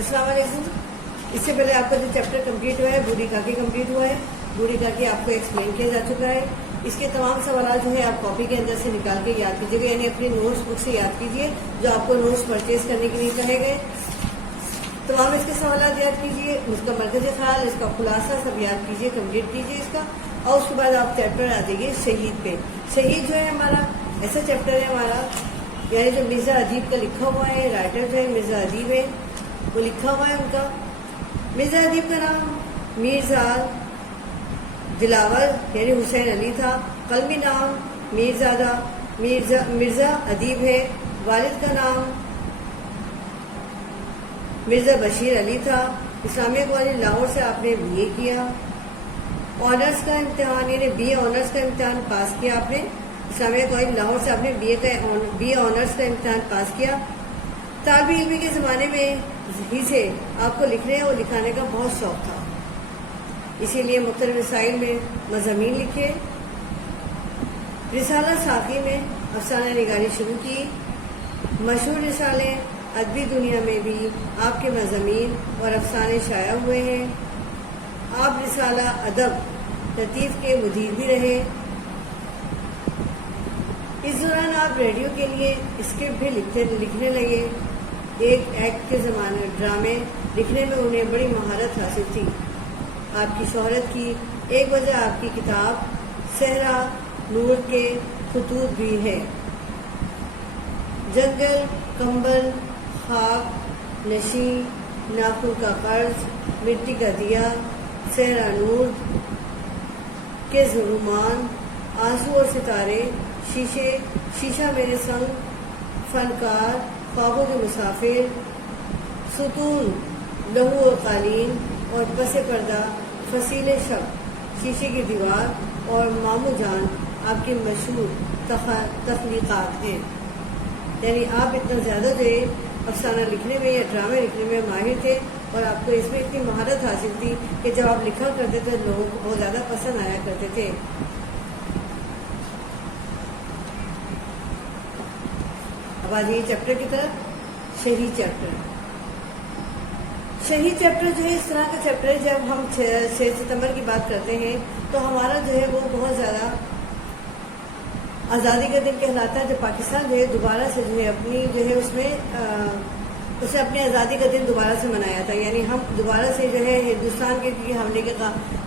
السلام علیکم. اس سے پہلے آپ کا جو چیپٹر کمپلیٹ ہوا ہے بوڑھی کاکی کمپلیٹ ہوا ہے. بوڑھی کاکی آپ کو ایکسپلین کیا جا چکا ہے. اس کے تمام سوالات جو ہے آپ کاپی کے اندر سے نکال کے یاد کیجیے گا, یعنی اپنی نوٹس بک سے یاد کیجیے جو آپ کو نوٹس پرچیز کرنے کے لیے کہے گئے. تمام اس کے سوالات یاد کیجیے, اس کا مرکز خیال, اس کا خلاصہ سب یاد کیجیے, کمپلیٹ کیجیے اس کا. اور اس کے بعد آپ چیپٹر آ جائیے شہید پہ. شہید جو ہے ہمارا ایسا چیپٹر ہے ہمارا, یعنی جو مرزا ادیب کا لکھا ہوا ہے, رائٹر جو ہے مرزا ادیب ہے, وہ لکھا ہوا ہے ان کا. مرزا ادیب کا نام مرزا دلاور یعنی حسین علی تھا. قلمی نام مرزا ادیب ہے. والد کا نام مرزا بشیر علی تھا. اسلامیہ کالج لاہور سے آپ نے بی اے کیا. آنرس کا امتحان یعنی بی اے آنرس کا امتحان پاس کیا آپ نے. اسلامیہ کالج لاہور سے آپ نے بی اے آنرس کا امتحان پاس کیا. طالب علمی کے زمانے میں ہی سے آپ کو لکھنے اور لکھانے کا بہت شوق تھا, اسی لیے مختلف مسائل میں مضامین لکھے. رسالہ ساقی میں افسانہ نگاری شروع کی. مشہور رسالے ادبی دنیا میں بھی آپ کے مضامین اور افسانے شائع ہوئے ہیں. آپ رسالہ ادب لطیف کے مدیر بھی رہے. اس دوران آپ ریڈیو کے لیے اسکرپٹ بھی لکھنے لگے. ایک ایکٹ کے زمانے ڈرامے لکھنے میں انہیں بڑی مہارت حاصل تھی. آپ کی شہرت کی ایک وجہ آپ کی کتاب صحرا نور کے خطوط بھی ہے. جنگل, کمبل, خاک, نشیں, ناخن کا قرض, مٹی کا دیا, صحرا نور کے ظلمان, آنسو اور ستارے, شیشہ میرے سنگ, فنکار, خوابوں کے مسافر, ستون, لہو اور قالین اور پس پردہ, فصیل شب, شیشے کی دیوار اور مامو جان آپ کی مشہور تخلیقات ہیں. یعنی آپ اتنا زیادہ جو ہے افسانہ لکھنے میں یا ڈرامے لکھنے میں ماہر تھے, اور آپ کو اس میں اتنی مہارت حاصل تھی کہ جب آپ لکھا کرتے تھے لوگوں کو بہت زیادہ پسند آیا کرتے تھے. اب آ جائیے چیپٹر کی طرف. شہید چیپٹر. شہید چیپٹر جو ہے اس طرح کا چیپٹر ہے, جب ہم 6 ستمبر کی بات کرتے ہیں تو ہمارا جو ہے وہ بہت زیادہ آزادی کا دن کہلاتا ہے, جب پاکستان جو ہے دوبارہ سے جو ہے اپنی جو ہے اس نے اپنی آزادی کا دن دوبارہ سے منایا تھا. یعنی ہم دوبارہ سے جو ہے ہندوستان کے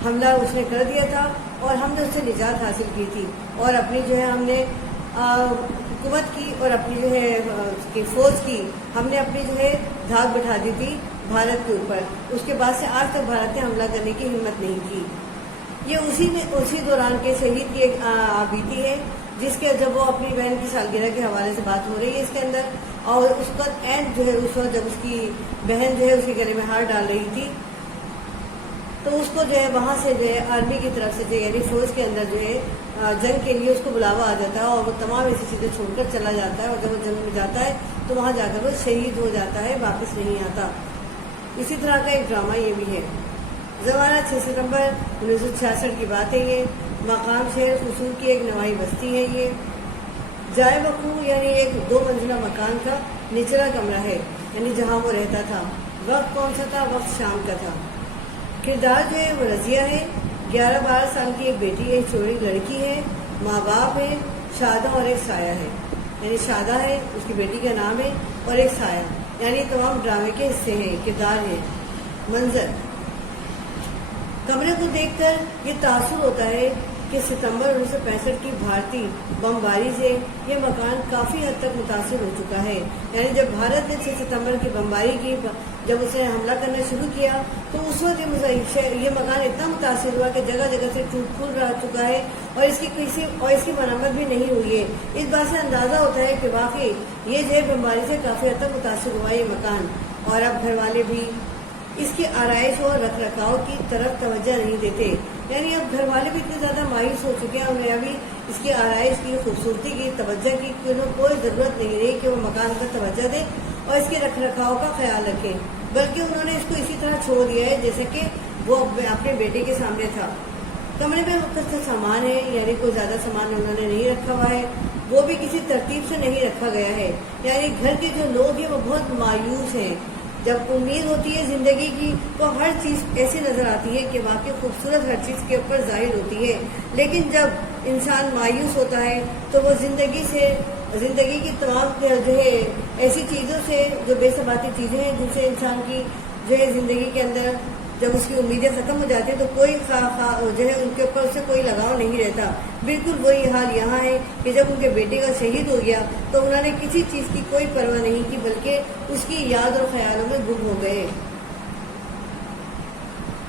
حملہ اس نے کر دیا تھا اور ہم نے اس سے نجات حاصل کی تھی, اور اپنی جو ہے ہم نے حکومت کی اور اپنی جو ہے فوج کی ہم نے اپنی جو ہے دھاک بٹھا دی تھی بھارت کے اوپر. اس کے بعد سے آج تک بھارت نے حملہ کرنے کی ہمت نہیں کی. یہ اسی دوران کے شہید کی ایک بیتی ہے, جس کے جب وہ اپنی بہن کی سالگرہ کے حوالے سے بات ہو رہی ہے اس کے اندر, اور اس کا اینڈ جو ہے اس وقت جب اس کی بہن جو ہے اس کے گلے میں ہار ڈال رہی تھی, تو اس کو جو ہے وہاں سے جو ہے آرمی کی طرف سے جو یعنی فوج کے اندر جو ہے جنگ کے لیے اس کو بلاوا آ جاتا ہے, اور وہ تمام ایسی چیزیں چھوڑ کر چلا جاتا ہے, اور جب وہ جنگ میں جاتا ہے تو وہاں جا کر وہ شہید ہو جاتا ہے, واپس نہیں آتا. اسی طرح کا ایک ڈرامہ یہ بھی ہے. زمانہ 6 ستمبر 1966 کی بات ہے. یہ مقام شہر قصور کی ایک نوائی بستی ہے. یہ جائے وقوع یعنی ایک 2 منزلہ مکان کا نچلا کمرہ ہے, یعنی جہاں وہ رہتا تھا. وقت کون سا تھا؟ وقت شام کا تھا. کردار جو ہے وہ رضیہ ہے. 11-12 سال کی ایک بیٹی ہے, ایک چھوٹی لڑکی ہے, ماں باپ ہے, شادہ اور ایک سایہ ہے. یعنی شادہ ہے, اس کی بیٹی کا نام ہے, اور ایک سایہ. یعنی تمام ڈرامے کے حصے ہیں, کردار ہے. منظر. کمرے کو دیکھ کر یہ تاثر ہوتا ہے کہ ستمبر 1965 کی بھارتی بمباری سے یہ مکان کافی حد تک متاثر ہو چکا ہے. یعنی جب بھارت نے 6 ستمبر کی بمباری کی, جب اس نے حملہ کرنا شروع کیا, تو اس وقت یہ مکان اتنا متاثر ہوا کہ جگہ جگہ سے ٹوٹ پھوٹ رہ چکا ہے, اور اس کی مرمت بھی نہیں ہوئی ہے. اس بات سے اندازہ ہوتا ہے کہ واقعی یہ جو ہے بمباری سے کافی حد تک متاثر ہوا یہ مکان. اور اب گھر والے بھی اس کی آرائش اور رکھ رکھاؤ کی طرف توجہ نہیں دیتے. یعنی اب گھر والے بھی اتنے زیادہ مایوس ہو چکے ہیں, انہیں ابھی اس کی آرائش کی, خوبصورتی کی, توجہ کی کوئی ضرورت نہیں رہی کہ وہ مکان پر توجہ دیں اور اس کے رکھ رکھاؤ کا خیال رکھیں, بلکہ انہوں نے اس کو اسی طرح چھوڑ دیا ہے جیسے کہ وہ اپنے بیٹے کے سامنے تھا. کمرے میں مختصر سامان ہے, یعنی کوئی زیادہ سامان انہوں نے نہیں رکھا ہوا ہے, وہ بھی کسی ترتیب سے نہیں رکھا گیا ہے. یعنی گھر کے جو لوگ ہیں وہ بہت مایوس ہیں, جب امید ہوتی ہے زندگی کی تو ہر چیز ایسی نظر آتی ہے کہ واقعی خوبصورت ہر چیز کے اوپر ظاہر ہوتی ہے، لیکن جب انسان مایوس ہوتا ہے تو وہ زندگی کی تمام جو ہے ایسی چیزوں سے، جو بے ثباتی چیزیں ہیں جن سے انسان کی جو ہے زندگی کے اندر جب اس کی امیدیں ختم ہو جاتی ہیں تو کوئی جو ہے ان کے اوپر اس سے کوئی لگاؤ نہیں رہتا۔ بالکل وہی حال یہاں ہے کہ جب ان کے بیٹے کا شہید ہو گیا تو انہوں نے کسی چیز کی کوئی پرواہ نہیں کی، بلکہ اس کی یاد اور خیالوں میں گم ہو گئے۔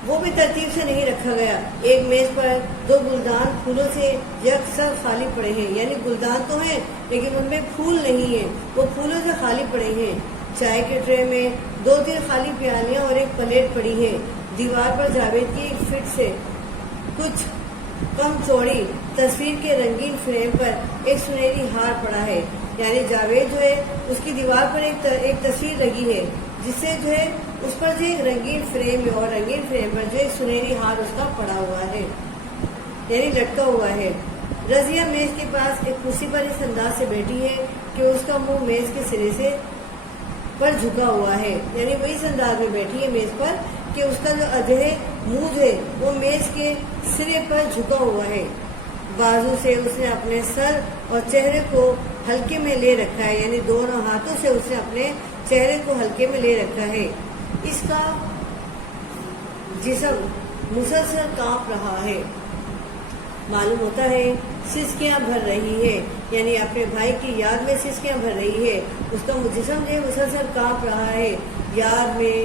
وہ بھی ترتیب سے نہیں رکھا گیا۔ ایک میز پر 2 گلدان پھولوں سے یکسر خالی پڑے ہیں، یعنی گلدان تو ہیں لیکن ان میں پھول نہیں ہیں، وہ پھولوں سے خالی پڑے ہیں۔ چائے کے ٹرے میں 2-3 خالی پیالیاں اور ایک پلیٹ پڑی ہے۔ دیوار پر جاوید کی ایک فٹ سے کچھ کم چوڑی تصویر کے رنگین فریم پر ایک سنہری ہار پڑا ہے، یعنی جاوید جو ہے اس کی دیوار پر ایک تصویر لگی ہے جس سے جو ہے اس پر جو ایک رنگین فریم ہے، اور رنگین فریم پر جو ایک سنہری ہار اس کا پڑا ہوا ہے، یعنی لٹکا ہوا ہے۔ رضیہ میز کے پاس ایک کرسی پر اس انداز سے بیٹھی ہے کہ اس کا منہ میز کے سرے سے پر جھکا ہوا ہے، یعنی وہ اس انداز میں بیٹھی ہے میز پر کہ اس کا جو ہے منہ ہے وہ میز کے سرے پر جھکا ہوا ہے۔ بازو سے اس نے اپنے سر اور چہرے کو ہلکے میں لے رکھا ہے، یعنی دونوں ہاتھوں سے اس نے اپنے چہرے کو ہلکے میں لے رکھا ہے۔ اس کا جسم مسلسل کانپ رہا ہے، معلوم ہوتا ہے سسکیاں بھر رہی ہے، یعنی اپنے بھائی کی یاد میں سسکیاں بھر رہی ہے۔ اس کا جسم جو ہے مسلسل کانپ رہا ہے، یاد میں،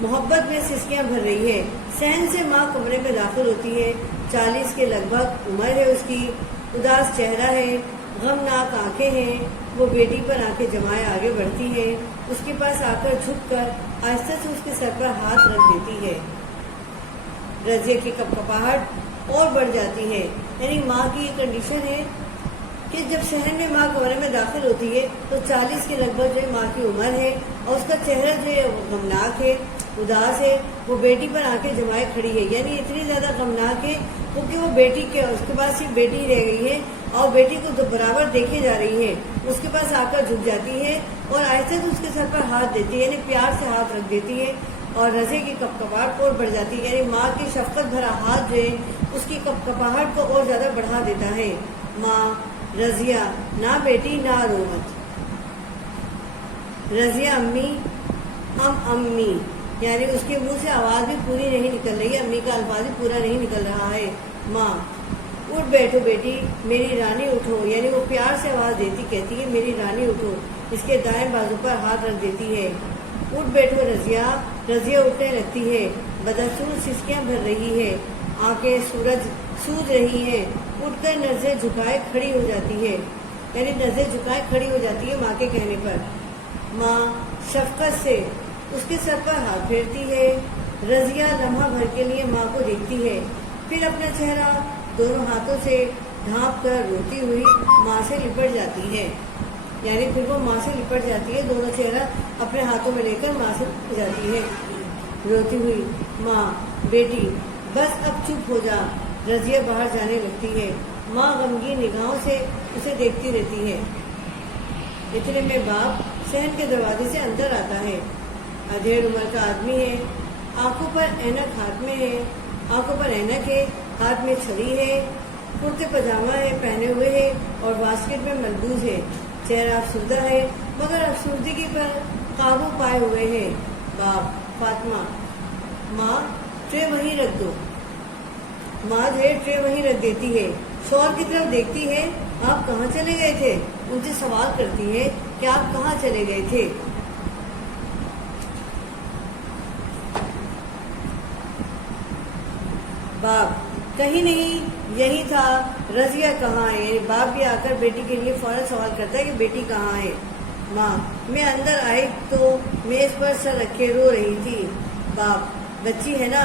محبت میں سسکیاں بھر رہی ہے۔ صحن سے ماں کمرے میں داخل ہوتی ہے۔ 40 کے لگ بھگ عمر ہے اس کی، اداس چہرہ ہے، غمناک آنکھیں ہیں۔ وہ بیٹی پر آنکھیں جمائے آگے بڑھتی ہے، اس کے پاس آ کر جھک کر آہستہ سے اس کے سر پر ہاتھ رکھ دیتی ہے۔ رضیہ کی کپکپاہٹ اور بڑھ جاتی ہے، یعنی ماں کی یہ کنڈیشن ہے کہ جب صحن میں ماں کمرے میں داخل ہوتی ہے تو 40 کے لگ بھگ جو ہے ماں کی عمر ہے، اور اس کا چہرہ جو ہے غمناک ہے، اداس ہے۔ وہ بیٹی پر آنکھیں جمائے کھڑی ہے، یعنی اتنی زیادہ غمناک ہے کیونکہ وہ بیٹی کے اس کے پاس صرف بیٹی رہ گئی ہے اور بیٹی کو برابر دیکھے جا رہی ہے۔ اس کے پاس آ کر جھک جاتی ہے اور آہستہ سے اس کے سر پر ہاتھ دیتی ہے، یعنی پیار سے ہاتھ رکھ دیتی ہے، اور رضیہ کی کپکپاہٹ اور بڑھ جاتی ہے، یعنی ماں کی شفقت بھرا ہاتھ جو ہے اس کی کپکپاہٹ کو اور زیادہ بڑھا دیتا ہے۔ ماں، رضیہ، نہ بیٹی نہ رو مت۔ رضیہ امی، امی، یعنی اس کے منہ سے آواز بھی پوری نہیں نکل رہی ہے، امی کا الفاظ بھی پورا نہیں نکل رہا ہے۔ ماں، اٹھ بیٹھو بیٹی، میری رانی اٹھو، یعنی وہ پیار سے آواز دیتی، کہتی ہے میری رانی اٹھو، اس کے دائیں بازو پر ہاتھ رکھ دیتی ہے۔ اٹھ بیٹھو رضیہ۔ رضیہ اٹھنے لگتی ہے، بدستور سسکیاں بھر رہی ہے، آنکھیں سوج رہی ہیں، اٹھ کر نظریں جھکائے کھڑی ہو جاتی ہے، یعنی نظریں جھکائے کھڑی ہو جاتی ہے ماں کے کہنے پر۔ ماں شفقت سے اس کے سر پر ہاتھ پھیرتی ہے۔ رضیہ لمحہ بھر کے لیے ماں کو دیکھتی ہے، پھر اپنا چہرہ دونوں ہاتھوں سے ڈھانپ کر روتی ہوئی ماں سے لپٹ جاتی ہے، یعنی پھر وہ ماں سے لپٹ جاتی ہے، دونوں چہرہ اپنے ہاتھوں میں لے کر ماں سے لپٹ جاتی ہے روتی ہوئی۔ ماں، بیٹی بس اب چپ ہو جا۔ رضیہ باہر جانے لگتی ہے، ماں غمگین نگاہوں سے اسے دیکھتی رہتی ہے۔ اتنے میں باپ صحن کے دروازے سے اندر آتا ہے۔ ادھیڑ عمر کا آدمی ہے، آنکھوں پر اینک ہاتھ میں ہے، آنکھوں پر اینک ہے، ہاتھ میں چھری ہے، کرتے پاجامہ ہے پہنے ہوئے ہے اور باسکٹ میں ملبوس ہے، چہرہ افسردہ ہے مگر افسردگی پر قابو پائے ہوئے ہے۔ باپ، فاطمہ، ماں ٹرے وہیں رکھ دو۔ ماں جو ہے ٹرے وہیں رکھ دیتی ہے، شوہر کی طرف دیکھتی ہے، آپ کہاں چلے گئے تھے؟ ان سے سوال کرتی ہے کہ آپ کہاں چلے گئے تھے؟ باپ، کہیں نہیں، یہی تھا۔ رضیہ کہاں ہے؟ یعنی باپ بھی آ کر بیٹی کے لیے فوراً سوال کرتا ہے کہ بیٹی کہاں ہے؟ ماں، میں اندر آئی تو میز پر سر رکھے رو رہی تھی۔ باپ، بچی ہے نا،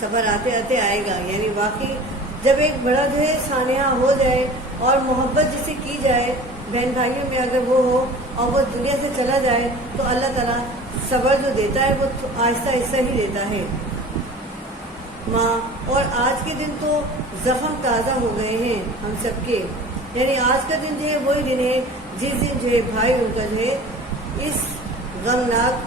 صبر آتے آتے آئے گا۔ یعنی واقعی جب ایک بڑا جو ہے سانحہ ہو جائے اور محبت جسے کی جائے بہن بھائیوں میں اگر وہ ہو اور وہ دنیا سے چلا جائے تو اللہ تعالیٰ صبر جو دیتا ہے وہ آہستہ آہستہ ہی دیتا ہے۔ ماں، اور آج کے دن تو زخم تازہ ہو گئے ہیں ہم سب کے، یعنی آج کا دن جو ہے وہی دن ہے جس دن جو ہے بھائی ان کا جو ہے اس غمناک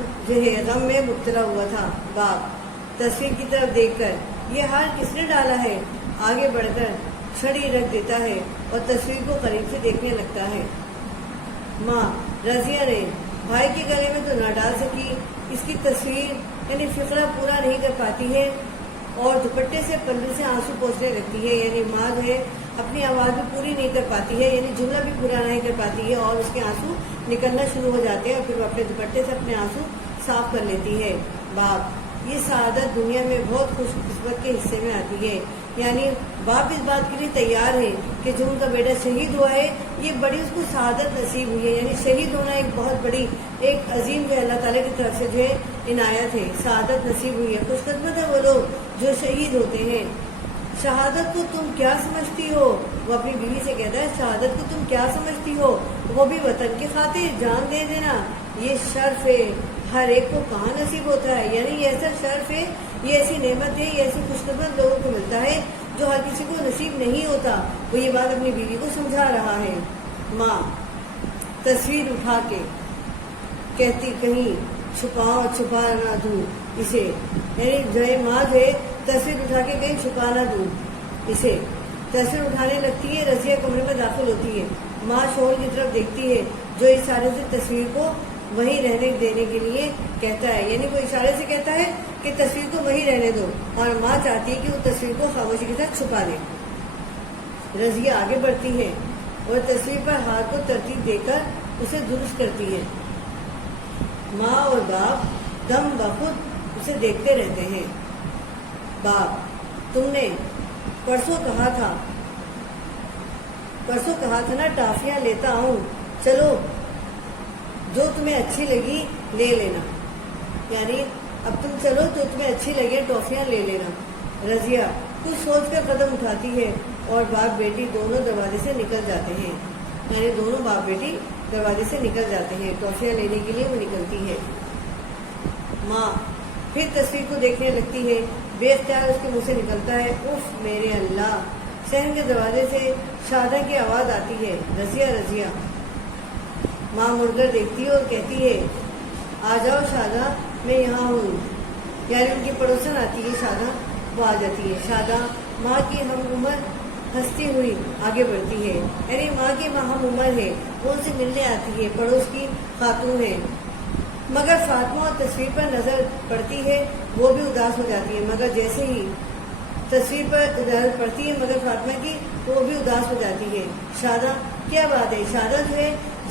غم میں مبتلا ہوا تھا۔ باپ تصویر کی طرف دیکھ کر یہ ہار کس نے ڈالا ہے؟ آگے بڑھ کر چھڑی رکھ دیتا ہے اور تصویر کو قریب سے دیکھنے لگتا ہے۔ ماں رضیہ نے بھائی کے گلے میں تو نہ ڈال سکی، اس کی تصویر یعنی فقرہ پورا نہیں کر پاتی ہے اور دوپٹے سے پلو سے آنسو پہنچنے لگتی ہے۔ یعنی ماں اپنی آواز بھی پوری نہیں کر پاتی ہے، یعنی جملہ بھی پورا نہیں کر پاتی ہے اور اس کے آنسو نکلنا شروع ہو جاتے ہیں اور پھر وہ اپنے دوپٹے سے اپنے آنسو صاف کر لیتی ہے۔ باپ یہ سعادت دنیا میں بہت خوش قسمت کے حصے میں آتی ہے، یعنی باپ اس بات کے لیے تیار ہے کہ جو ان کا بیٹا شہید ہوا ہے یہ بڑی اس کو سعادت نصیب ہوئی ہے، یعنی شہید ہونا ایک بہت بڑی ایک عظیم اللہ تعالیٰ کی طرف سے عنایت ہے، سعادت نصیب ہوئی ہے۔ خوش قسمت ہے وہ لوگ جو شہید ہوتے ہیں۔ شہادت کو تم کیا سمجھتی ہو؟ وہ اپنی بیوی سے کہتا ہے شہادت کو تم کیا سمجھتی ہو؟ وہ بھی وطن کی خاطر جان دے دینا، یہ شرف ہے، ہر ایک کو کہاں نصیب ہوتا ہے، یعنی یہ ایسا شرف ہے، یہ ایسی نعمت ہے، یہ ایسی خوش قسمت لوگوں کو ملتا ہے جو ہر کسی کو نصیب نہیں ہوتا۔ وہ یہ بات اپنی بیوی کو سمجھا رہا ہے۔ ماں تصویر اٹھا کے کہتی کہیں چھپا نہ دوں اسے، یعنی ماں تصویر اٹھا کے کہیں چھپا نہ دوں اسے۔ تصویر اٹھانے لگتی ہے، رضیہ کمرے میں داخل ہوتی ہے۔ ماں شوہر کی طرف دیکھتی ہے جو اشارے سے تصویر کو وہیں رہنے دینے کے لیے کہتا ہے، یعنی وہ اشارے سے کہتا ہے کہ تصویر کو وہیں رہنے دو، اور ماں چاہتی ہے کہ وہ تصویر کو خاموشی کے ساتھ چھپا دے۔ رضیہ آگے بڑھتی ہے اور تصویر پر ہاتھ کو ترتیب دے کر اسے درست کرتی ہے۔ ماں اور باپ دم بخود اسے دیکھتے رہتے ہیں۔ باپ تم نے پرسوں کہا تھا نا ٹافیاں لیتا ہوں، چلو جو تمہیں اچھی لگی لے لینا، یعنی اب تم چلو جو تمہیں اچھی لگے ٹافیاں لے لینا۔ رضیہ کچھ سوچ کر قدم اٹھاتی ہے اور باپ بیٹی دونوں دروازے سے نکل جاتے ہیں، یعنی دونوں باپ بیٹی دروازے سے نکل جاتے ہیں، ٹافیاں لینے کے لیے وہ نکلتی ہے۔ ماں پھر تصویر کو دیکھنے لگتی ہے، بے اختیار اس کے منہ سے نکلتا ہے اف میرے اللہ۔ صحن کے دروازے سے شادہ کی آواز آتی ہے، رضیہ۔ ماں مڑ کر دیکھتی ہے اور کہتی ہے آ جاؤ شادہ، میں یہاں ہوں، یعنی ان کی پڑوسن آتی ہے شادہ، وہ آ جاتی ہے۔ شادہ ماں کی ہم عمر ہنستی ہوئی آگے بڑھتی ہے، یعنی ماں کی ہم عمر ہے، وہ ان سے ملنے آتی ہے، پڑوس کی خاتون ہے۔ مگر فاطمہ اور تصویر پر نظر پڑتی ہے وہ بھی اداس ہو جاتی ہے، مگر جیسے ہی تصویر پر نظر پڑتی ہے مگر فاطمہ کی تو وہ بھی اداس ہو جاتی ہے۔ شادہ کیا بات ہے؟ شادہ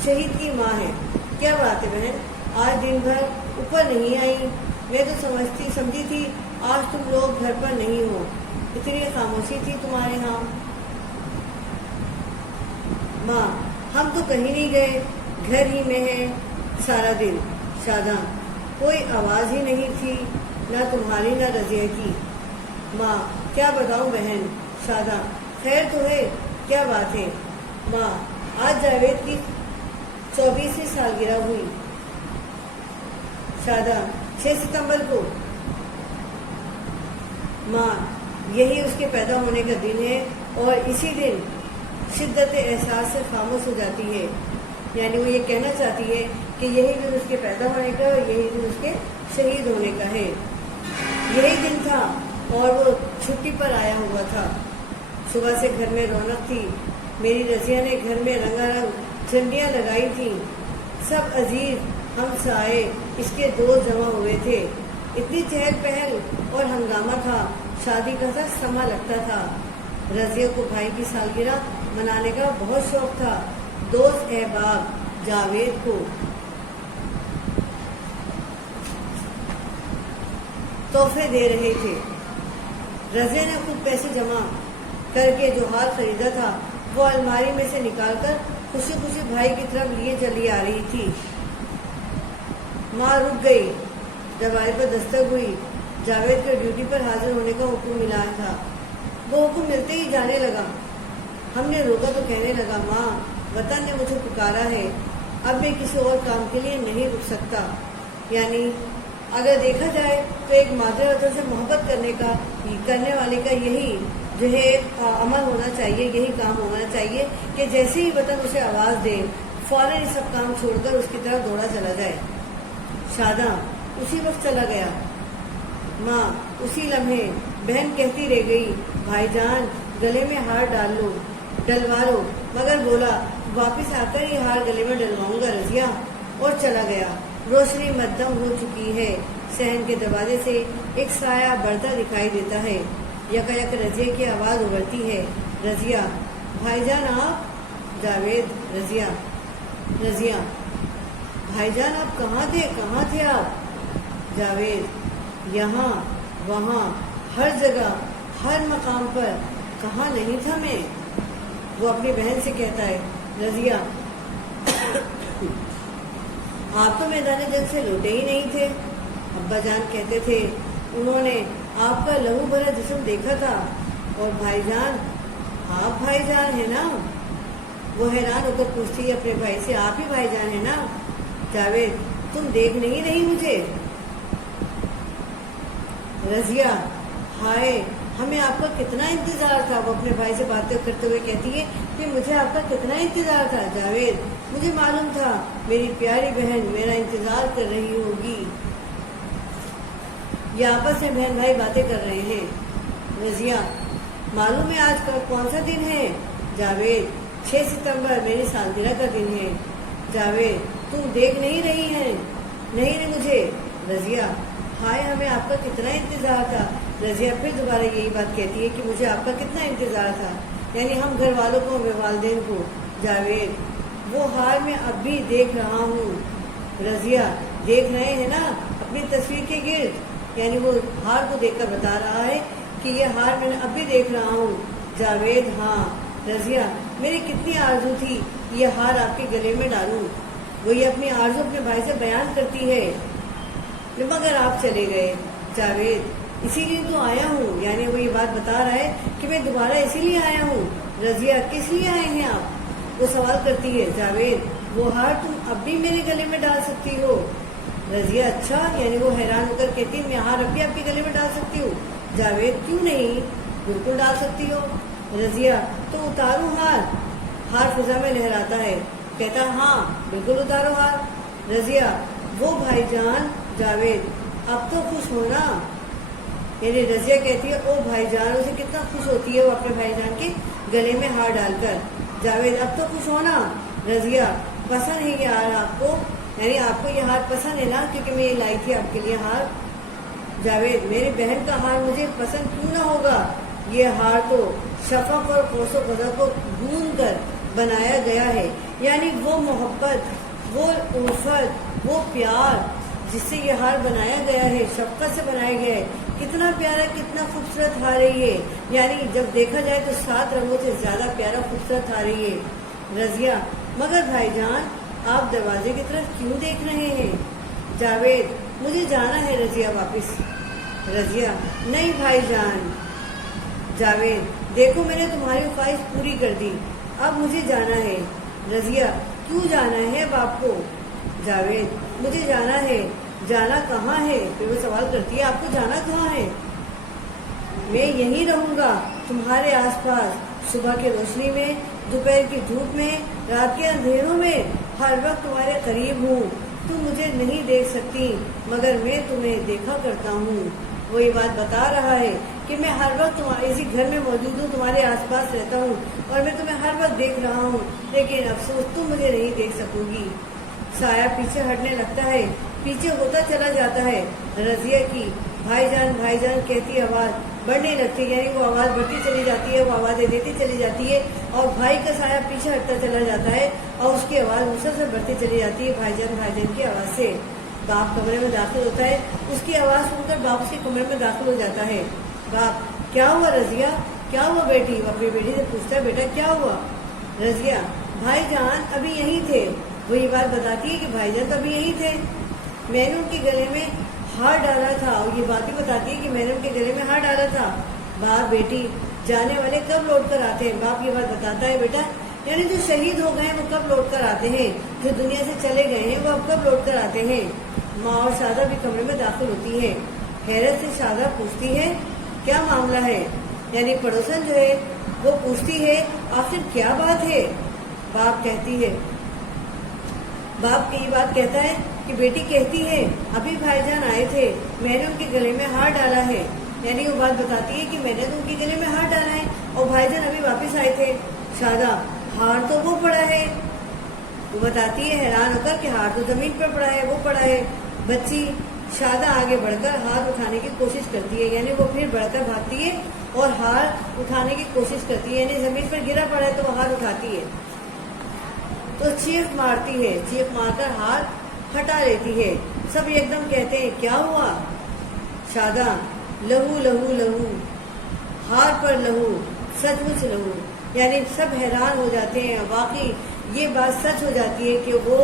شہید کی ماں ہے۔ کیا بات ہے بہن؟ آج دن بھر اوپر نہیں آئی؟ میں تو سمجھی تھی آج تم لوگ گھر پر نہیں ہو، اتنی خاموشی تھی تمہارے ہاں۔ ماں ہم تو کہیں نہیں گئے، گھر ہی میں ہے سارا دن۔ شادہ کوئی آواز ہی نہیں تھی، نہ تمہاری نہ رضیہ کی۔ ماں کیا بتاؤں بہن۔ شادہ خیر تو ہے، کیا بات ہے؟ ماں آج جاوید کی 24ویں سالگرہ ہوئی۔ شادہ 6 ستمبر کو۔ ماں یہی اس کے پیدا ہونے کا دن ہے اور اسی دن شدت احساس سے خاموش ہو جاتی ہے، یعنی وہ یہ کہنا چاہتی ہے کہ یہی دن اس کے پیدا ہونے کا اور یہی دن اس کے شہید ہونے کا ہے۔ یہی دن تھا اور وہ چھٹی پر آیا ہوا تھا۔ صبح سے گھر میں رونق تھی، میری رضیہ نے گھر میں رنگا رنگ جھنڈیاں لگائی تھیں، سب عزیز ہم سائے اس کے دوست جمع ہوئے تھے، اتنی چہل پہل اور ہنگامہ تھا، شادی کا سا سما لگتا تھا۔ رضیہ کو بھائی کی سالگرہ منانے کا بہت شوق تھا، دوست احباب جاوید کو تحفے دے رہے تھے۔ رضیہ نے خود پیسے جمع کر کے جو ہار خریدا تھا وہ الماری میں سے نکال کر خوشی خوشی بھائی کی طرف لیے چلی آ رہی تھی۔ ماں رک گئی، دروازے پر دستک ہوئی، جاوید کو ڈیوٹی پر حاضر ہونے کا حکم ملا تھا۔ وہ حکم ملتے ہی جانے لگا۔ ہم نے روکا تو کہنے لگا ماں وطن نے مجھے پکارا ہے، اب میں کسی اور کام کے لیے نہیں رک سکتا۔ یعنی اگر دیکھا جائے تو ایک مادر وطن سے محبت کرنے والے کا یہی عمل ہونا چاہیے، یہی کام ہونا چاہیے کہ جیسے ہی وطن اسے آواز دے فوراً سب کام چھوڑ کر اس کی طرف دوڑا چلا جائے۔ شاداں اسی وقت چلا گیا۔ ماں اسی لمحے بہن کہتی رہ گئی، بھائی جان گلے میں ہار ڈلوا لو، مگر بولا واپس آ کر یہ ہار گلے میں ڈلواؤں گا رضیہ، اور چلا گیا۔ روشنی مدھم ہو چکی ہے، صحن کے دروازے سے ایک سایہ بڑھتا دکھائی دیتا ہے، یکا رضیہ کی آواز ابھرتی ہے، رضیہ بھائی جان آپ؟ جاوید رضیہ بھائی جان آپ کہاں تھے آپ؟ جاوید یہاں وہاں ہر جگہ ہر مقام پر، کہاں نہیں تھا میں؟ وہ اپنی بہن سے کہتا ہے، رضیہ آپ تو میدان جنگ سے لوٹے ہی نہیں تھے، ابا جان کہتے تھے انہوں نے آپ کا لہو بھرا جسم دیکھا تھا، اور بھائی جان آپ بھائی جان ہیں نا؟ وہ حیران ہو کر پوچھتی ہے اپنے بھائی سے، آپ ہی بھائی جان ہیں نا؟ جاوید تم دیکھ نہیں رہی مجھے؟ رضیہ ہائے ہمیں آپ کا کتنا انتظار تھا۔ وہ اپنے بھائی سے باتیں کرتے ہوئے کہتی ہے کہ مجھے آپ کا کتنا انتظار تھا جاوید، مجھے معلوم تھا میری پیاری بہن میرا انتظار کر رہی ہوگی۔ یہ آپس میں بہن بھائی باتیں کر رہے ہیں۔ رضیہ معلوم ہے آج کون سا دن ہے؟ جاوید 6 ستمبر میری سالگرہ کا دن ہے۔ جاوید تم دیکھ نہیں رہی مجھے؟ رضیہ ہائے ہمیں آپ کا کتنا انتظار تھا۔ رضیہ پھر دوبارہ یہی بات کہتی ہے کہ مجھے آپ کا کتنا انتظار تھا، یعنی ہم گھر والوں کو، ہمیں والدین کو۔ جاوید وہ ہار میں اب بھی دیکھ رہا ہوں۔ رضیہ دیکھ رہے ہیں نا اپنی تصویر کے گرد، یعنی وہ ہار کو دیکھ کر بتا رہا ہے کہ یہ ہار میں اب بھی دیکھ رہا ہوں۔ جاوید ہاں۔ رضیہ میری کتنی آرزو تھی یہ ہار آپ کے گلے میں ڈالوں۔ وہ یہ اپنی آرزو اپنے بھائی سے بیان کرتی ہے، مگر آپ چلے گئے۔ جاوید اسی لیے تو آیا ہوں، یعنی وہ یہ بات بتا رہا ہے کہ میں دوبارہ اسی لیے آیا ہوں۔ رضیہ کس لیے آئے ہیں آپ؟ وہ سوال کرتی ہے۔ جاوید وہ ہار تم اب بھی میرے گلے میں ڈال سکتی ہو۔ رضیہ اچھا، یعنی وہ حیران ہو کر کہتی ہے میں ہار اب بھی آپ کے گلے میں ڈال سکتی ہوں؟ جاوید کیوں نہیں، بالکل ڈال سکتی ہو۔ رضیہ تو اتاروں ہار؟ ہار فضا میں لہراتا ہے، کہتا ہاں بالکل اتارو ہار۔ رضیہ وہ بھائی جان۔ جاوید اب تو خوش ہونا، یعنی رضیہ کہتی ہے او بھائی جان، اسے کتنا خوش ہوتی ہے وہ اپنے بھائی جان کے گلے میں ہار ڈال کر۔ جاوید اب تو خوش ہونا۔ رضیہ پسند ہے یہ ہار آپ کو، یعنی آپ کو یہ ہار پسند ہے نا، کیونکہ میں یہ لائی تھی آپ کے لیے ہار۔ جاوید میری بہن کا ہار مجھے پسند کیوں نہ ہوگا، یہ ہار تو شفق اور قوس و قزح کو گون کر بنایا گیا ہے، یعنی وہ محبت، وہ الفت، وہ پیار جس سے یہ ہار بنایا گیا ہے، شفقت سے بنایا گیا ہے۔ کتنا پیارا، کتنا خوبصورت ہار ہے یہ، یعنی جب دیکھا جائے تو 7 رنگوں سے زیادہ پیارا خوبصورت ہار ہے یہ۔ رضیہ مگر بھائی جان آپ دروازے کی طرف کیوں دیکھ رہے ہیں؟ جاوید مجھے جانا ہے رضیہ واپس۔ رضیہ نہیں بھائی جان۔ جاوید دیکھو میں نے تمہاری خواہش پوری کر دی، اب مجھے جانا ہے۔ رضیہ کیوں جانا ہے اب آپ کو؟ جاوید مجھے جانا ہے۔ جانا کہاں ہے؟ پھر وہ سوال کرتی ہے آپ کو جانا کہاں ہے؟ میں یہیں رہوں گا تمہارے آس پاس، صبح کی روشنی میں، دوپہر کی دھوپ میں، رات کے اندھیروں میں، ہر وقت تمہارے قریب ہوں۔ تم مجھے نہیں دیکھ سکتی مگر میں تمہیں دیکھا کرتا ہوں۔ وہ یہ بات بتا رہا ہے کہ میں ہر وقت تمہارے اسی گھر میں موجود ہوں، تمہارے آس پاس رہتا ہوں اور میں تمہیں ہر وقت دیکھ رہا ہوں، لیکن افسوس تم مجھے نہیں دیکھ سکو گی۔ سایہ پیچھے ہٹنے لگتا ہے، پیچھے ہوتا چلا جاتا ہے۔ رضیہ کی بھائی جان کہتی آواز بڑھنے لگتی ہے، یعنی وہ آواز بڑھتی چلی جاتی ہے، وہ آوازیں دیتی چلی جاتی ہے اور بھائی کا سایہ پیچھے ہٹتا چلا جاتا ہے اور اس کی آواز مسلسل بڑھتی چلی جاتی ہے بھائی جان کی آواز سے۔ باپ کمرے میں داخل ہوتا ہے، اس کی آواز سن کر باپ اس کے کمرے میں داخل ہو جاتا ہے۔ باپ کیا ہوا رضیہ، کیا ہوا بیٹی؟ وہ اپنی بیٹی سے پوچھتا ہے بیٹا کیا ہوا؟ رضیہ بھائی جان ابھی یہیں تھے۔ وہ یہ بات بتاتی ہے کہ بھائی جان تو ابھی یہیں تھے، میں نے ان کے گلے میں ہار ڈالا تھا، اور یہ بات بھی بتاتی ہے کہ میں نے ان کے گلے میں ہار ڈالا تھا۔ باپ بیٹی جانے والے کب لوٹ کر آتے ہیں؟ باپ یہ بات بتاتا ہے بیٹا یعنی جو شہید ہو گئے ہیں وہ کب لوٹ کر آتے ہیں، جو دنیا سے چلے گئے ہیں وہ اب کب لوٹ کر آتے ہیں۔ ماں اور شادہ بھی کمرے میں داخل ہوتی ہے۔ حیرت سے شادہ پوچھتی ہے کیا معاملہ ہے، یعنی پڑوسن جو ہے وہ پوچھتی ہے آخر کیا بات ہے۔ باپ یہ بات کہتا ہے کہ بیٹی کہتی ہے ابھی بھائی جان آئے تھے، میں نے ان کے گلے میں ہار ڈالا ہے، یعنی وہ بات بتاتی ہے کہ میں نے تو ان کے گلے میں ہار ڈالا ہے اور بھائی جان ابھی واپس آئے تھے۔ شادہ ہار تو وہ پڑا ہے، وہ بتاتی ہے حیران ہو کر کہ ہار تو زمین پر پڑا ہے، وہ پڑا ہے۔ بچی شادہ آگے بڑھ کر ہاتھ اٹھانے کی کوشش کرتی ہے، یعنی وہ پھر بڑھ کر بھاگتی ہے اور ہار اٹھانے کی کوشش کرتی ہے، یعنی زمین پر گرا پڑا ہے تو وہ ہار اٹھاتی ہے تو چیخ مارتی ہے، چیخ مار کر ہاتھ ہٹا لیتی ہے۔ سب ایک دم کہتے ہیں کیا ہوا؟ شادہ لہو لہو لہو، ہار پر لہو، سچ مچ لہو، یعنی سب حیران ہو جاتے ہیں۔ واقعی یہ بات سچ ہو جاتی ہے کہ وہ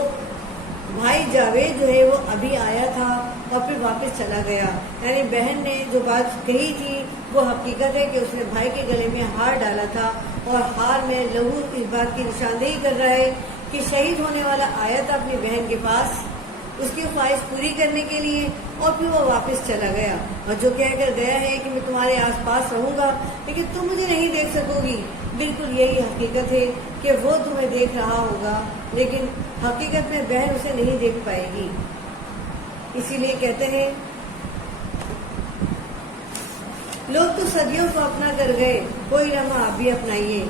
بھائی جاوید جو ہے وہ ابھی آیا تھا اور پھر واپس چلا گیا، یعنی بہن نے جو بات کہی تھی وہ حقیقت ہے کہ اس نے بھائی کے گلے میں ہار ڈالا تھا، اور ہار میں لہو اس بات کی نشاندہی کر رہا ہے کہ شہید ہونے والا آیا تھا اپنی بہن کے پاس اس کی خواہش پوری کرنے کے لیے، اور پھر وہ واپس چلا گیا، اور جو کہہ کر گیا ہے کہ میں تمہارے آس پاس رہوں گا لیکن تم مجھے نہیں دیکھ سکو گی۔ بالکل یہی حقیقت ہے کہ وہ تمہیں دیکھ رہا ہوگا لیکن حقیقت میں بہن اسے نہیں دیکھ پائے گی۔ اسی لیے کہتے ہیں لوگ تو صدیوں کو اپنا کر گئے، کوئی لمحہ آپ بھی اپنائیے،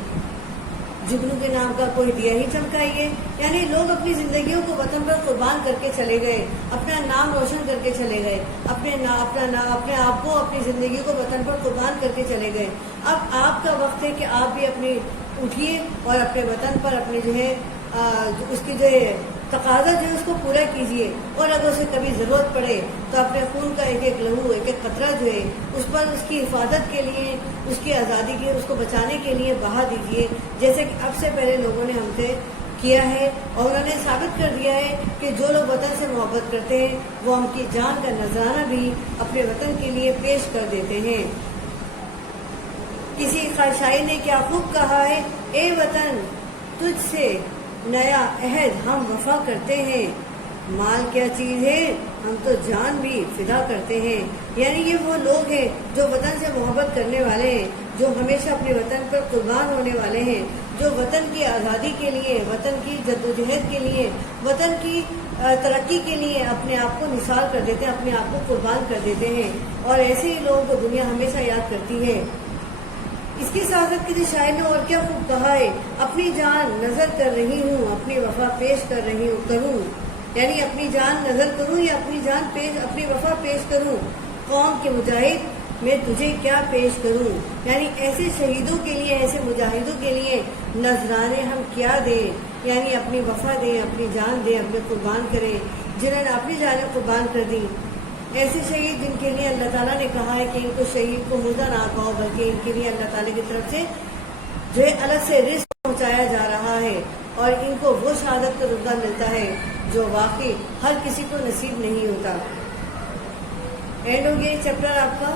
جگنو کے نام کا کوئی دیا ہی چمکائیے، یعنی لوگ اپنی زندگیوں کو وطن پر قربان کر کے چلے گئے، اپنا نام روشن کر کے چلے گئے، اپنے آپ کو اپنی زندگی کو وطن پر قربان کر کے چلے گئے۔ اب آپ کا وقت ہے کہ آپ بھی اپنی اٹھیے اور اپنے وطن پر اپنے جو ہے اس کی جو ہے تقاضا جو ہے اس کو پورا کیجیے، اور اگر اسے کبھی ضرورت پڑے تو اپنے خون کا ایک ایک لہو، ایک ایک قطرہ جو ہے اس پر اس کی حفاظت کے لیے، اس کی آزادی کے، اس کو بچانے کے لیے بہا دیجیے، جیسے کہ اب سے پہلے لوگوں نے ہم سے کیا ہے، اور انہوں نے ثابت کر دیا ہے کہ جو لوگ وطن سے محبت کرتے ہیں وہ ان کی جان کا نذرانہ بھی اپنے وطن کے لیے پیش کر دیتے ہیں۔ کسی خواہشائی نے کیا خوب کہا ہے، اے وطن تجھ سے نیا عہد ہم وفا کرتے ہیں، مال کیا چیز ہے ہم تو جان بھی فدا کرتے ہیں۔ یعنی یہ وہ لوگ ہیں جو وطن سے محبت کرنے والے ہیں، جو ہمیشہ اپنے وطن پر قربان ہونے والے ہیں، جو وطن کی آزادی کے لیے، وطن کی جدوجہد کے لیے، وطن کی ترقی کے لیے اپنے آپ کو نثار کر دیتے ہیں، اپنے آپ کو قربان کر دیتے ہیں، اور ایسے ہی لوگوں کو دنیا ہمیشہ یاد کرتی ہے۔ اس کی سعادت کسی شاعر نے اور کیا خوب کہا ہے، اپنی جان نظر کر رہی ہوں، اپنی وفا پیش کر رہی ہوں کروں، یعنی اپنی جان نظر کروں یا اپنی وفا پیش کروں، قوم کے مجاہد میں تجھے کیا پیش کروں، یعنی ایسے شہیدوں کے لیے، ایسے مجاہدوں کے لیے نذرانے ہم کیا دیں، یعنی اپنی وفا دیں، اپنی جان دیں، اپنے قربان کریں، جنہوں نے اپنی جانیں قربان کر دی۔ ایسے شہید جن کے لیے اللہ تعالیٰ نے کہا ہے کہ ان کو شہید کو مردہ نہ کہو، بلکہ ان کے لیے اللہ تعالیٰ کی طرف سے جو ہے الگ سے رزق پہنچایا جا رہا ہے، اور ان کو وہ شہادت کا رتبہ ملتا ہے جو واقعی ہر کسی کو نصیب نہیں ہوتا۔ اینڈ ہو گیا یہ چیپٹر آپ کا،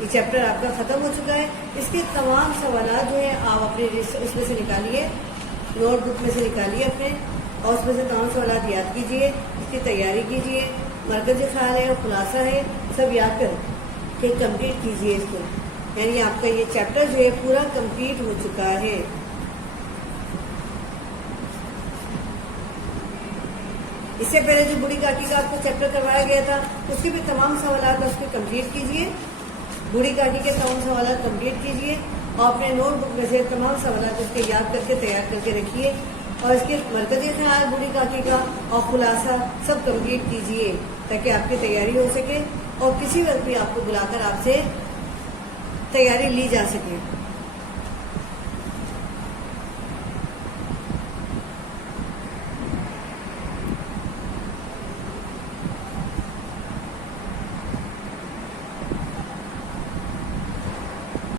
یہ چیپٹر آپ کا ختم ہو چکا ہے۔ اس کے تمام سوالات جو ہیں آپ اپنے اس میں سے نکالیے، نوٹ بک میں سے نکالیے اپنے، اور اس میں سے تمام سوالات یاد کیجیے، اس کی تیاری کیجیے، مرکزی خیال ہے اور خلاصہ ہے سب یاد کر کے کمپلیٹ کیجیے اس کو، یعنی آپ کا یہ چیپٹر جو ہے پورا کمپلیٹ ہو چکا ہے۔ اس سے پہلے جو بوڑھی کاکی کا آپ کو چیپٹر کروایا گیا تھا اس کے بھی تمام سوالات اس کو کمپلیٹ کیجیے، بوڑھی کاکی کے تمام سوالات کمپلیٹ کیجیے، اور اپنے نوٹ بک میں سے تمام سوالات اس کے یاد کر کے تیار کر کے رکھیے، اور اس کے مرکزی خیال بوڑھی کاکی کا اور خلاصہ سب کمپلیٹ کیجیے تاکہ آپ کی تیاری ہو سکے اور کسی وقت بھی آپ کو بلا کر آپ سے تیاری لی جا سکے۔